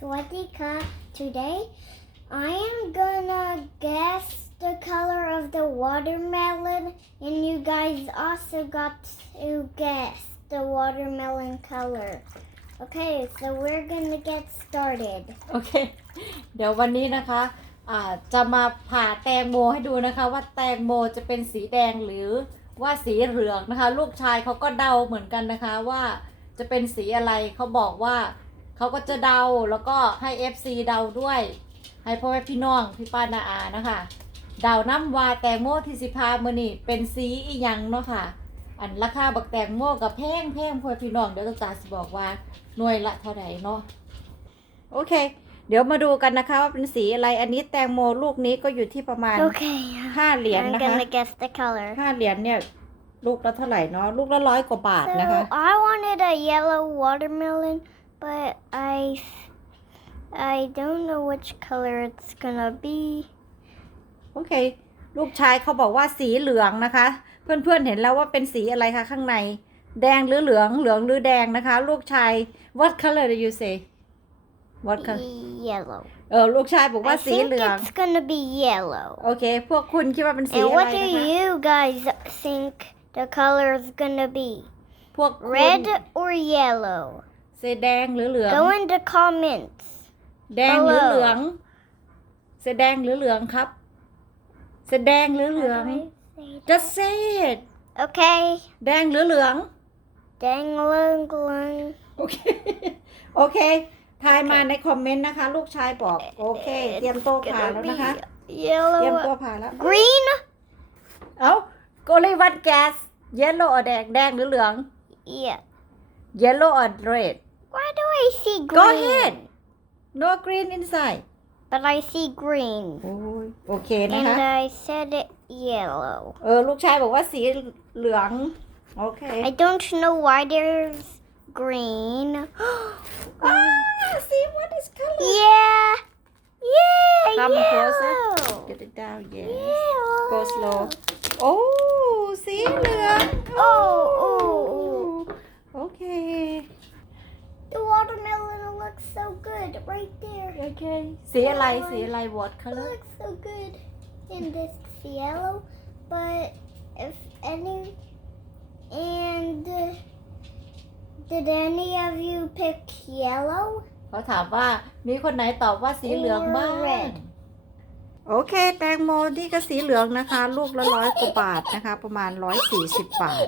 Swadika. Today, I am gonna guess the color of the watermelon, and you guys also got to guess the watermelon color. Okay, so we're gonna get started. โอเค เดี๋ยววันนี้นะคะอ่าจะมาผ่าแตงโมให้ดูนะคะ ว่าแตงโมจะเป็นสีแดงหรือว่าสีเหลืองนะคะ ลูกชายเขาก็เดาเหมือนกันนะคะว่าจะเป็นสีอะไรเขาบอกว่า เขาก็จะเดาแล้วก็ให้ FC เดาด้วย ให้พ่อแม่พี่น้องพี่ป้านาอานะคะเดาน้ำว่าแตงโมที่สิพามือนี่เป็นสีอีหยังเนาะค่ะ อันราคาบักแตงโมกับแพงแพงพ่อแม่พี่น้องเดี๋ยวตาจะบอกว่าหน่วยละเท่าไหร่เนาะโอเค เดี๋ยวมาดูกันนะคะว่าเป็นสีอะไรอันนี้แตงโมลูกนี้ก็อยู่ที่ประมาณ Okay, ห้าเหรียญ I'm นะคะ gonna guess the color. ห้าเหรียญเนี่ยลูกละเท่าไหร่เนาะลูกละร้อยกว่าบาทนะคะ So I wanted a yellow watermelon, but I I don't know which color it's gonna be. โอเค ลูกชายเขาบอกว่าสีเหลืองนะคะ เพื่อนๆเห็นแล้วว่าเป็นสีอะไรคะข้างใน แดงหรือเหลืองเหลืองหรือแดงนะคะ ลูกชาย what color do you say what color Yellow. เออลูกชายบอกว่า I สี think เหลือง it's gonna be yellow. โอเค พวกคุณคิดว่าเป็นสี And อะไร what do นะคะ you guys think the color is gonna be? พวกคุณ Red or yellow? สีแดงหรือเหลือง Go in the comments. แดงหรือ Hello เหลืองแสดงหรือเหลืองครับแสดงหรือเหลือง just say it Okay. แดงหรือเหลือง Dang lung lung. โอเคโอเคทายมาในคอมเมนต์นะคะ ลูกชายบอก โอเคเตรียมตัวผ่าแล้วนะคะเตรียมตัว Yellow. ผ่าแล้ว Green. เอ้าโกลีวัดแก๊สเยลโล่อแดงแดงหรือเหลือง Yeah. เยล I see green? Go ahead. no green inside But I see green. โอ้ยโอเคนะคะ And I said it yellow. เออ ลูกชายบอกว่าสีเหลือง โอเค I don't know why there's green. อ่า see what is color yeah. Yeah. Come yellow. closer. get it down yes Yellow. go slow โอ้ good right there. โอเคสีอะไร สีอะไร what It color looks so good in this yellow, but if any and uh, did any of you pick yellow? เขาถามว่ามีคนไหนตอบว่าสีเหลืองบ้าง Or red โอเค แตงโมนี่ก็สีเหลืองนะคะ ลูกละร้อยกว่าบาทนะคะ ประมาณร้อยสี่สิบบาท